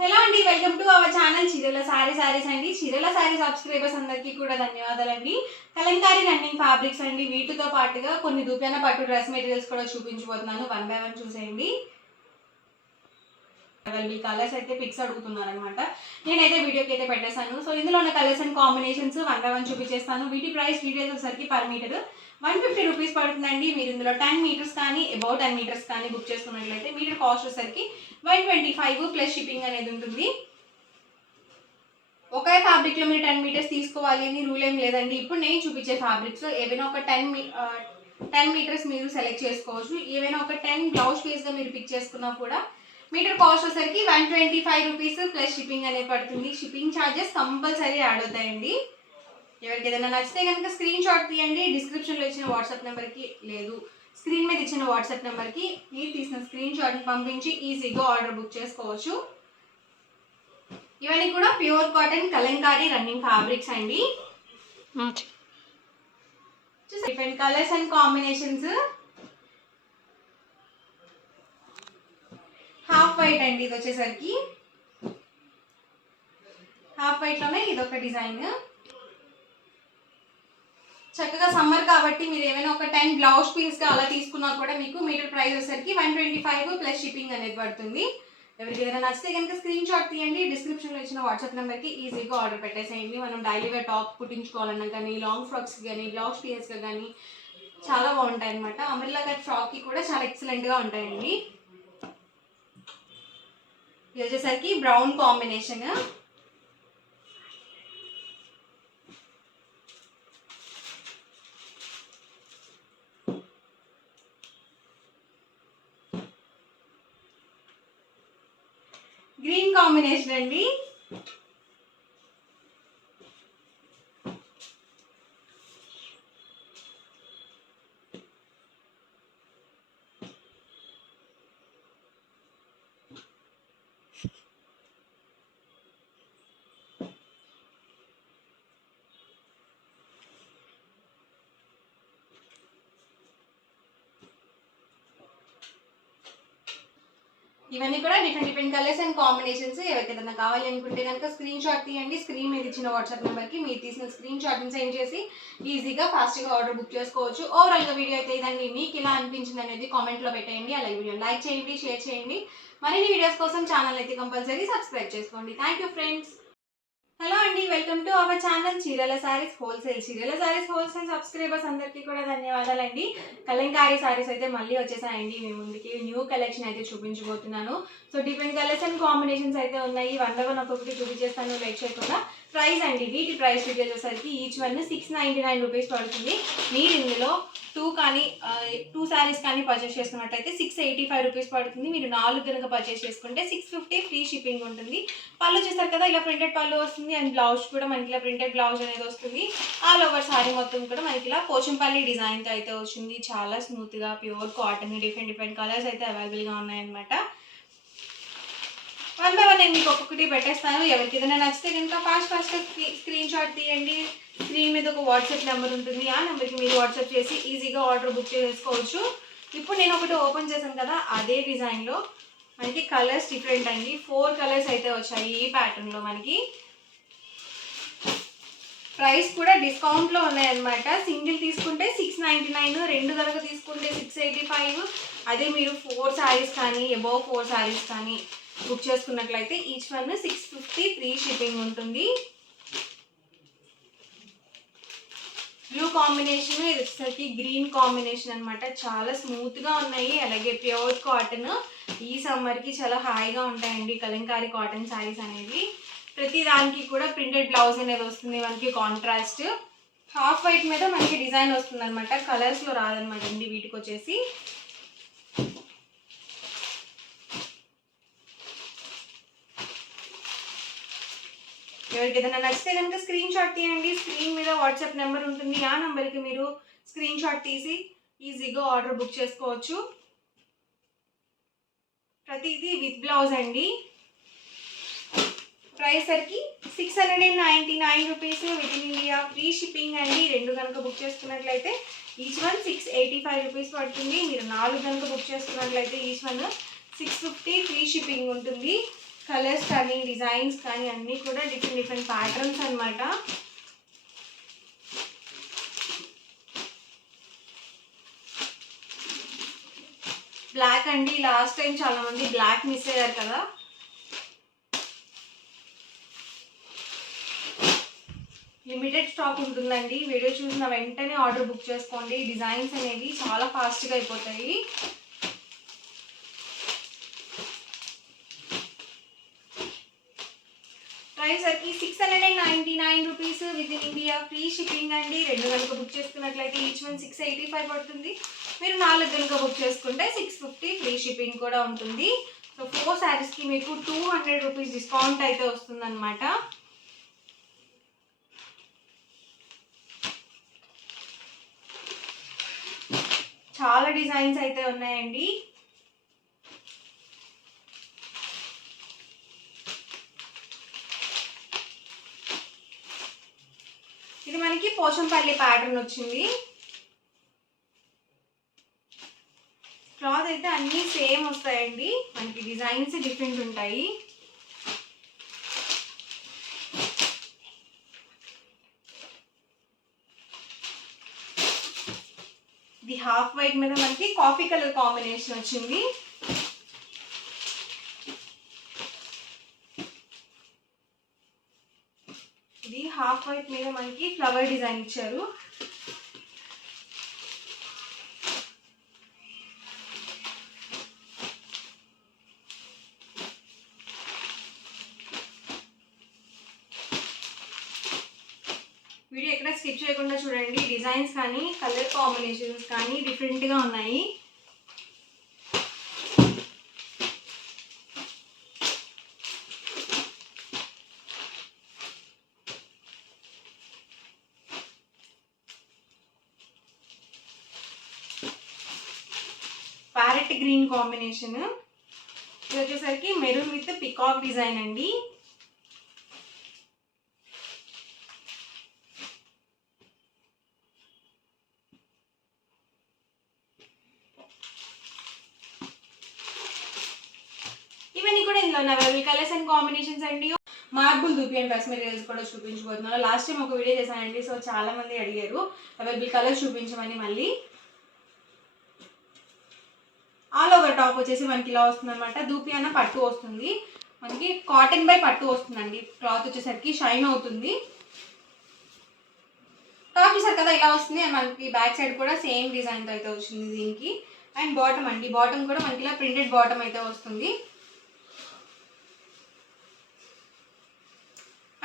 Hello అండి, welcome to our channel చీరల సారీస్ అండి. చీరల సారీ సబ్స్క్రైబర్స్ అందరికీ కూడా ధన్యవాదాలండి. కలంకారీ రన్నింగ్ ఫ్యాబ్రిక్స్ అండి. వీటితో పాటుగా కొన్ని దుకాణ పట్టు డ్రెస్ మెటీరియల్స్ కూడా చూపించబోతున్నాను. వన్ బై వన్ చూసేయండి. అవైలబుల్ కలర్స్ అయితే పిక్స్ అడుగుతున్నారు అనమాట. నేనైతే వీడియోకి అయితే పెట్టేశాను. సో ఇందులో ఉన్న colours and combinations one by one చూపించేస్తాను. వీటి ప్రైస్ డీటెయిల్స్ వచ్చేసరికి పర్ మీటర్ 150 రూపీస్ పడుతుందండి. మీరు ఇందులో 10 మీటర్స్ కానీ అబౌట్ 10 మీటర్స్ కానీ బుక్ చేసుకున్నట్లయితే మీటర్ కాస్ట్ వచ్చేసరికి 125 ప్లస్ షిప్పింగ్ అనేది ఉంటుంది. ఒకే ఫ్యాబ్రిక్లో మీరు 10 మీటర్స్ తీసుకోవాలి అని రూల్ ఏం లేదండి. ఇప్పుడు నేను చూపించే ఫ్యాబ్రిక్స్ ఏవైనా ఒక 10 మీటర్స్ మీరు సెలెక్ట్ చేసుకోవచ్చు. ఏవైనా ఒక 10 బ్లౌజ్ పీస్గా మీరు పిక్ చేసుకున్నా కూడా మీటర్ కాస్ట్ వచ్చేసరికి 125 రూపీస్ ప్లస్ షిప్పింగ్ అనేది పడుతుంది. షిప్పింగ్ ఛార్జెస్ కంపల్సరీ యాడ్ అవుతాయండి. ఎవరికి ఏదైనా నచ్చితే కనుక స్క్రీన్ షాట్ తీయండి. డిస్క్రిప్షన్లో ఇచ్చిన వాట్సాప్ నెంబర్కి లేదు స్క్రీన్ మీద ఇచ్చిన వాట్సాప్ నెంబర్కి మీరు తీసిన స్క్రీన్ షాట్ని పంపించి ఈజీగా ఆర్డర్ బుక్ చేసుకోవచ్చు. ఇవన్నీ కూడా pure cotton Kalamkari running fabrics అండి. Different colours and combinations. Half white అండి, ఇది వచ్చేసరికి హాఫ్ వైట్ లోనే ఇదొక డిజైన్. చక్కగా సమ్మర్ కాబట్టి మీరు ఏమైనా ఒక 10 బ్లౌజ్ పీస్గా అలా తీసుకున్నా కూడా మీకు మీటర్ ప్రైస్ వచ్చేసరికి 125 ప్లస్ షిప్పింగ్ అనేది పడుతుంది. ఎవరికి ఏదైనా నచ్చితే కనుక స్క్రీన్ షాట్ తీయండి. డిస్క్రిప్షన్లో ఇచ్చిన వాట్సాప్ నెంబర్కి ఈజీగా ఆర్డర్ పెట్టేసేయండి. మనం డైలీ వేర్ టాప్ కుట్టించుకోవాలన్నా కానీ, లాంగ్ ఫ్రాక్స్ కానీ, బ్లౌజ్ పీసెస్గా కానీ చాలా బాగుంటాయి అనమాట. అమర్లా కట్ ఫ్రాక్కి కూడా చాలా ఎక్సలెంట్గా ఉంటాయండి. ఇది వచ్చేసరికి బ్రౌన్ కాంబినేషన్. గ్రీన్ కాంబినేషన్ అండి. ఇవన్నీ కూడా డిఫరెంట్ కలర్స్ అండ్ కాంబినేషన్స్. ఎవరికి ఏదైనా కావాలి అనుకుంటే కనుక స్క్రీన్ షాట్ తీయండి. స్క్రీన్ మీద ఇచ్చిన వాట్సాప్ నెంబర్కి మీరు తీసిన స్క్రీన్ షాట్ని సెండ్ చేసి ఈజీగా ఫాస్ట్గా ఆర్డర్ బుక్ చేసుకోవచ్చు. ఓవరాల్గా వీడియో అయితే ఇదండి. మీకు ఇలా అనిపించింది అనేది కామెంట్లో పెట్టేయండి. అలాగే వీడియో లైక్ చేయండి, షేర్ చేయండి. మరిన్ని వీడియోస్ కోసం ఛానల్ అయితే కంపల్సరీ సబ్స్క్రైబ్ చేసుకోండి. Thank you friends. హలో అండి, వెల్కమ్ టు అవర్ ఛానల్ చీరల సారీస్ హోల్సేల్. చీరల సారీస్ హోల్సేల్ సబ్స్క్రైబర్స్ అందరికీ కూడా ధన్యవాదాలండి. కలంకారీ సారీస్ అయితే మళ్ళీ వచ్చేసాయండి మీ ముందుకి. న్యూ కలెక్షన్ అయితే చూపించబోతున్నాను. So different colours and combinations అయితే ఉన్నాయి. వన్ బై వన్ ఒక్కొక్కటి చూపించేస్తాను లేట్ చేయకుండా. ప్రైస్ అండి, వీటి ప్రైస్ డీటెయిల్స్ వచ్చేసరికి ఈచ్ వన్ 699 రూపీస్ పడుతుంది. మీరు ఇందులో 2 శారీస్ కానీ పర్చేస్ చేసుకున్నట్టయితే 685 రూపీస్ పడుతుంది. మీరు 4 కనుక పర్చేస్ చేసుకుంటే 650 ఫ్రీ షిప్పింగ్ ఉంటుంది. పళ్ళు చూస్తారు కదా, ఇలా ప్రింటెడ్ పళ్ళు వస్తుంది. అండ్ బ్లౌజ్ కూడా మనకి ఇలా ప్రింటెడ్ బ్లౌజ్ అనేది వస్తుంది. ఆల్ ఓవర్ సారీ మొత్తం కూడా మనకి ఇలా పోచంపల్లి డిజైన్తో అయితే వచ్చింది. చాలా స్మూత్గా ప్యూర్ కాటన్ డిఫరెంట్ కలర్స్ అయితే అవైలబుల్గా ఉన్నాయన్నమాట. వన్ బై వన్ నేను మీకు ఒక్కొక్కటి పెట్టేస్తాను. ఎవరికి ఏదైనా నచ్చితే కనుక ఫాస్ట్గా స్క్రీన్ షాట్ తీయండి. స్క్రీన్ మీద ఒక వాట్సాప్ నెంబర్ ఉంటుంది. ఆ నెంబర్కి మీరు వాట్సాప్ చేసి ఈజీగా ఆర్డర్ బుక్ చేసుకోవచ్చు. ఇప్పుడు నేను ఒకటి ఓపెన్ చేశాను కదా, అదే డిజైన్లో మనకి కలర్స్ డిఫరెంట్ అండి. 4 కలర్స్ అయితే వచ్చాయి ఈ ప్యాటర్న్లో. మనకి ప్రైస్ కూడా డిస్కౌంట్లో ఉన్నాయన్నమాట. సింగిల్ తీసుకుంటే 699, 2 కనుక తీసుకుంటే 685. అదే మీరు 4 శారీస్ కానీ అబౌవ్ 4 శారీస్ కానీ బుక్ చేసుకున్నట్లయితే ఈచ్ వన్ 650 ఫ్రీ షిప్పింగ్ ఉంటుంది. బ్లూ కాంబినేషన్, ఇది వచ్చేసరికి గ్రీన్ కాంబినేషన్ అనమాట. చాలా స్మూత్గా ఉన్నాయి. అలాగే ప్యూర్ కాటన్. ఈ సమ్మర్కి చాలా హాయిగా ఉంటాయండి కలంకారీ కాటన్ శారీస్ అనేవి. ప్రతి దానికి కూడా ప్రింటెడ్ బ్లౌజ్ అనేది వస్తుంది మనకి కాంట్రాస్ట్. హాఫ్ వైట్ మీద మనకి డిజైన్ వస్తుంది అనమాట. కలర్స్లో రాదనమాట అండి వీటికి వచ్చేసి. ఎవరికి ఏదైనా నచ్చితే కనుక స్క్రీన్ షాట్ తీయండి. స్క్రీన్ మీద వాట్సాప్ నెంబర్ ఉంటుంది. ఆ నెంబర్కి మీరు స్క్రీన్ షాట్ తీసి ఈజీగా ఆర్డర్ బుక్ చేసుకోవచ్చు. ప్రతిదీ విత్ బ్లౌజ్ అండి. ప్రైస్ సరికి 699 rupees with in India free shipping అండి. 2 కనుక బుక్ చేసుకున్నట్లయితే ఈచ్ వన్ 685 రూపీస్ పడుతుంది. మీరు 4 కనుక బుక్ చేసుకున్నట్లయితే ఈచ్ వన్ 650 ఫ్రీ షిప్పింగ్ ఉంటుంది. కలర్స్ కానీ డిజైన్స్ కానీ అన్నీ కూడా డిఫరెంట్ డిఫరెంట్ ప్యాటర్న్స్ అనమాట. బ్లాక్ అండి, లాస్ట్ టైం చాలా మంది బ్లాక్ మిస్ అయ్యారు కదా. లిమిటెడ్ స్టాక్ ఉంటుందండి. వీడియో చూసిన వెంటనే ఆర్డర్ బుక్ చేసుకోండి. డిజైన్స్ అనేవి చాలా ఫాస్ట్గా అయిపోతాయి. ప్రైస్ వచ్చి 699 rupees with in India, free shipping అండి. 2 కనుక బుక్ చేసుకున్నట్లయితే ఈచ్ వన్ 685 పడుతుంది. మీరు 4 కనుక బుక్ చేసుకుంటే 650 ఫ్రీ షిప్పింగ్ కూడా ఉంటుంది. సో 4 శారీస్కి మీకు 200 రూపీస్ డిస్కౌంట్ అయితే వస్తుందన్నమాట. చాలా డిజైన్స్ అయితే ఉన్నాయండి. ఇది మనకి పోచంపల్లి ప్యాటర్న్ వచ్చింది. క్లాత్ అయితే అన్నీ సేమ్ వస్తాయండి. మనకి డిజైన్స్ డిఫరెంట్ ఉంటాయి. ఇది హాఫ్ వైట్ మీద మనకి కాఫీ కలర్ కాంబినేషన్ వచ్చింది. ఇది హాఫ్ వైట్ మీద మనకి ఫ్లవర్ డిజైన్ ఇచ్చారు. వీడియో ఎక్కడ స్కిప్ చేయకుండా చూడండి. డిజైన్స్ కానీ కలర్ కాంబినేషన్స్ కానీ డిఫరెంట్గా ఉన్నాయి. Parrot green combination. ఇది వచ్చేసరికి మెరూన్ విత్ పికాక్ డిజైన్ అండి. ఇవన్నీ కూడా ఇందులో అవైలబుల్ కలర్స్ అండ్ కాంబినేషన్స్ అండి. మార్బుల్ దూపి అండ్ డ్రెస్ మెటీరియల్స్ కూడా చూపించబోతున్నాను. లాస్ట్ టైం ఒక వీడియో చేశానండి, సో చాలా మంది అడిగారు అవైలబుల్ కలర్స్ చూపించమని. మళ్ళీ ఆల్ ఓవర్ టాప్ వచ్చేసి మనకి ఇలా వస్తుంది అనమాట. దూపి అన్న పట్టు వస్తుంది మనకి, కాటన్ బై పట్టు వస్తుందండి. క్లాత్ వచ్చేసరికి షైన్ అవుతుంది. టాప్ చూసారు కదా ఇలా వస్తుంది. అండ్ మనకి బ్యాక్ సైడ్ కూడా సేమ్ డిజైన్తో అయితే వచ్చింది దీనికి. అండ్ బాటమ్ అండి, బాటమ్ కూడా మనకి ఇలా ప్రింటెడ్ బాటమ్ అయితే వస్తుంది.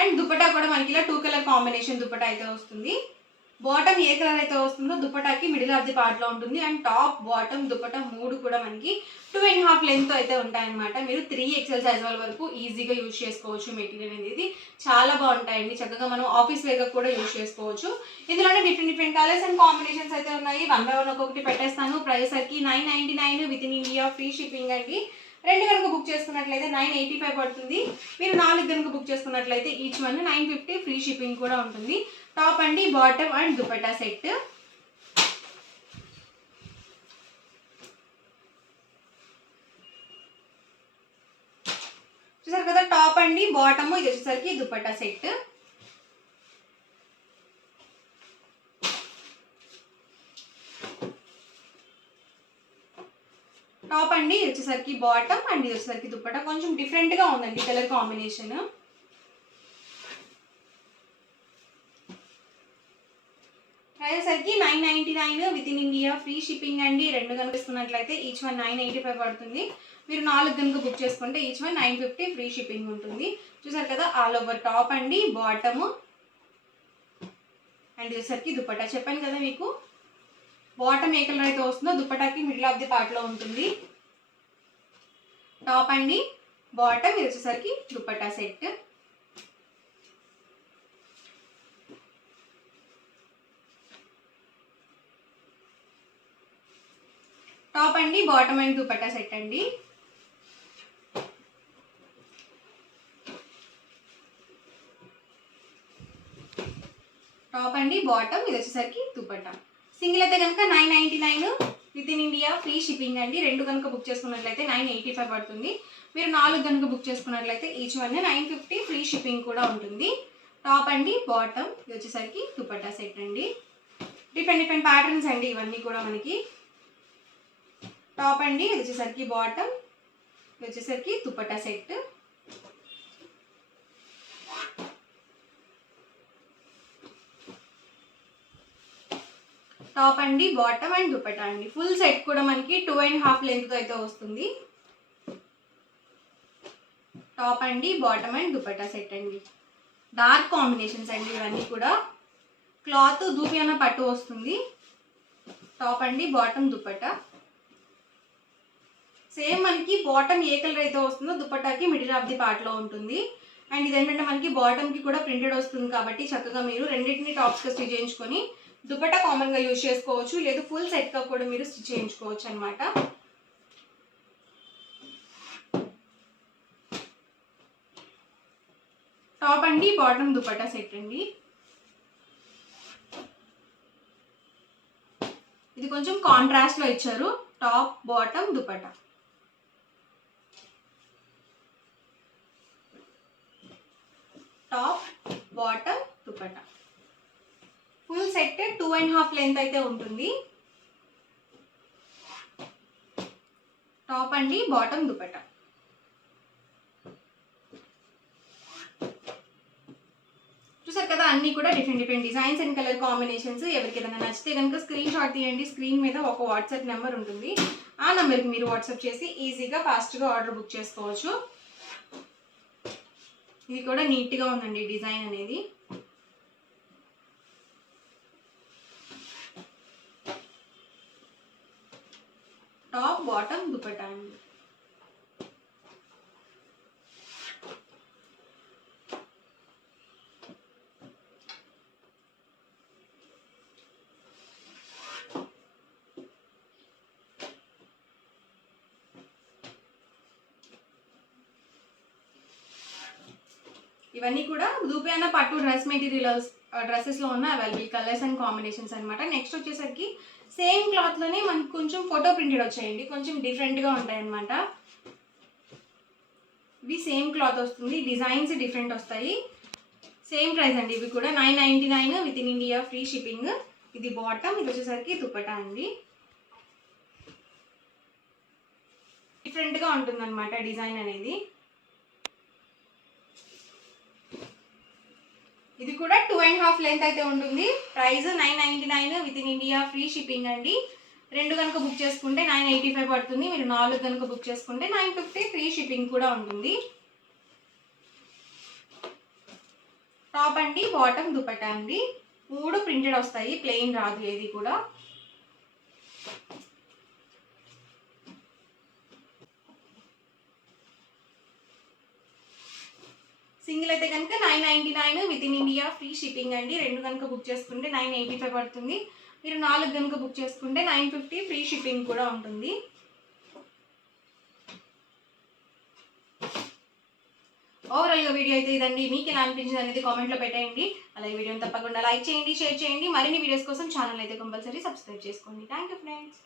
అండ్ దుపట్టా కూడా మనకి ఇలా 2 కలర్ కాంబినేషన్ దుపట్టా అయితే వస్తుంది. బాటమ్ ఏ కలర్ అయితే వస్తుందో దుపట్టాకి మిడిల్ ఆఫ్ ది పార్ట్లో ఉంటుంది. అండ్ టాప్ బాటమ్ దుపట్టా 3 కూడా మనకి 2.5 లెంత్ అయితే ఉంటాయన్నమాట. మీరు 3XL సైజ్ వాళ్ళ వరకు ఈజీగా యూజ్ చేసుకోవచ్చు. మెటీరియల్ అనేది చాలా బాగుంటాయండి. చక్కగా మనం ఆఫీస్ వేర్గా కూడా యూజ్ చేసుకోవచ్చు. ఇందులోనే different different colours and combinations అయితే ఉన్నాయి. 1 by 1 ఒక్కొక్కటి పెట్టేస్తాను. ప్రైస్ సరికి 999 with in India, free shipping అండి. 2 కనుక బుక్ చేసుకున్నట్లయితే 985 పడుతుంది. మీరు 4 కనుక బుక్ చేసుకున్నట్లయితే ఈచ్ వన్ 950 ఫ్రీ షిప్పింగ్ కూడా ఉంటుంది. టాప్ అండి, బాటమ్ అండ్ దుపట్టా సెట్. చూసారు కదా, టాప్ అండి, బాటమ్, ఇది వచ్చేసరికి దుపట్టా సెట్. టాప్ అండి, ఇది వచ్చేసరికి బాటమ్ అండ్ ఇది వచ్చేసరికి దుపట్టా. కొంచెం డిఫరెంట్గా ఉందండి కలర్ కాంబినేషన్. ప్రైస్ సరికి 999 with in India, free shipping అండి. 2 కనుక తీసుకున్నట్లయితే ఈచ్ వన్ 985 పడుతుంది. మీరు 4 కనుక బుక్ చేసుకుంటే ఈచ్ వన్ 950 ఫ్రీ షిప్పింగ్ ఉంటుంది. చూసారు కదా, ఆల్ ఓవర్ టాప్ అండి, బాటమ్ అండ్ ఇది వచ్చేసరికి దుపట్టా. చెప్పాను కదా మీకు, బాటమ్ ఏ కలర్ అయితే వస్తుందో దుపట్టాకి మిడిల్ ఆఫ్ ది పార్ట్లో ఉంటుంది. టాప్ అండి, బాటమ్, ఇది వచ్చేసరికి దుపట్టా సెట్. టాప్ అండి, బాటమ్ అండ్ దుపట్టా సెట్ అండి. టాప్ అండి, బాటమ్, ఇది వచ్చేసరికి దుపట్టా. సింగిల్ అయితే కనుక 999, with in India free shipping అండి. 2 కనుక బుక్ చేసుకున్నట్లయితే 985 పడుతుంది. మీరు 4 కనుక బుక్ చేసుకున్నట్లయితే ఈచ్ వన్ 950 ఫ్రీ షిప్పింగ్ కూడా ఉంటుంది. టాప్ అండి, బాటమ్, ఇది వచ్చేసరికి దుపట్టా సెట్ అండి. డిఫరెంట్ ప్యాటర్న్స్ అండి ఇవన్నీ కూడా మనకి. టాప్ అండి, ఇది వచ్చేసరికి బాటమ్, ఇది వచ్చేసరికి దుపట్టా సెట్. టాప్ అండి, బాటమ్ అండ్ దుపట్టా అండి. ఫుల్ సెట్ కూడా మనకి 2.5 లెంత్తో అయితే వస్తుంది. టాప్ అండి, బాటమ్ అండ్ దుపట్టా సెట్ అండి. డార్క్ కాంబినేషన్స్ అండి ఇవన్నీ కూడా. క్లాత్ దూపియానా పట్టు వస్తుంది. టాప్ అండి, బాటమ్, దుపట్టా. సేమ్ మనకి బాటమ్ ఏ కలర్ అయితే వస్తుందో దుపట్టాకి మిడిల్ ఆఫ్ ది పార్ట్లో ఉంటుంది. అండ్ ఇదేంటంటే మనకి బాటమ్కి కూడా ప్రింటెడ్ వస్తుంది కాబట్టి చక్కగా మీరు రెండింటిని టాప్స్గా స్టిచ్ చేయించుకొని దుపట్టా కామన్గా యూజ్ చేసుకోవచ్చు, లేదు ఫుల్ సెట్గా కూడా మీరు స్టిచ్ చేయించుకోవచ్చు అనమాట. టాప్ అండి, బాటమ్, దుపట్టా సెట్ అండి. ఇది కొంచెం కాంట్రాస్ట్లో ఇచ్చారు. Top, bottom, dupatta. Top, bottom, dupatta. Full set 2.5 length అయితే ఉంటుంది. టాప్ అండి, బాటమ్, దుపట్టా. చూసారు కదా, అన్నీ కూడా different designs and colour combinations. ఎవరికి ఏదైనా నచ్చితే కనుక స్క్రీన్ షాట్ తీయండి. స్క్రీన్ మీద ఒక వాట్సాప్ నెంబర్ ఉంటుంది. ఆ నెంబర్కి మీరు వాట్సాప్ చేసి ఈజీగా ఫాస్ట్గా ఆర్డర్ బుక్ చేసుకోవచ్చు. ఇది కూడా నీట్గా ఉందండి డిజైన్ అనేది. టాప్, బాటమ్, దుపట్టా అండి. ఇవన్నీ కూడా దూపియానా పట్టు డ్రెస్ మెటీరియల్స్ డ్రెస్సెస్లో ఉన్న అవైలబుల్ కలర్స్ అండ్ కాంబినేషన్స్ అనమాట. నెక్స్ట్ వచ్చేసరికి సేమ్ క్లాత్లోనే మనకు కొంచెం ఫోటో ప్రింటెడ్ వచ్చాయండి. కొంచెం డిఫరెంట్గా ఉంటాయి అనమాట. ఇవి సేమ్ క్లాత్ వస్తుంది, డిజైన్స్ డిఫరెంట్ వస్తాయి. సేమ్ ప్రైస్ అండి. ఇవి కూడా 999 with in India free shipping. ఇది బాటమ్, ఇది వచ్చేసరికి దుపట్టా అండి. డిఫరెంట్గా ఉంటుంది అనమాట డిజైన్ అనేది. ఇది కూడా 2.5 లెంత్ అయితే ఉంటుంది. Price 999 with in India free shipping అండి. 2 కనుక బుక్ చేసుకుంటే 985 పడుతుంది. మీరు 4 కనుక బుక్ చేసుకుంటే 950 ఫ్రీ షిప్పింగ్ కూడా ఉంటుంది. టాప్ అండి, బాటమ్, దుపట్టా అండి. 3 ప్రింటెడ్ వస్తాయి, ప్లెయిన్ రాదు ఏది కూడా. సింగిల్ అయితే కనుక 999 with in India free shipping అండి. 2 కనుక బుక్ చేసుకుంటే 985 పడుతుంది. మీరు 4 కనుక బుక్ చేసుకుంటే 950 ఫ్రీ షిప్పింగ్ కూడా ఉంటుంది. ఓవరాల్గా వీడియో అయితే ఇదండి. మీకు ఎలా అనిపించింది అనేది కామెంట్లో పెట్టేయండి. అలాగే వీడియోని తప్పకుండా లైక్ చేయండి, షేర్ చేయండి. మరిన్ని వీడియోస్ కోసం ఛానల్ అయితే కంపల్సరీ సబ్స్క్రైబ్ చేసుకోండి. Thank you friends.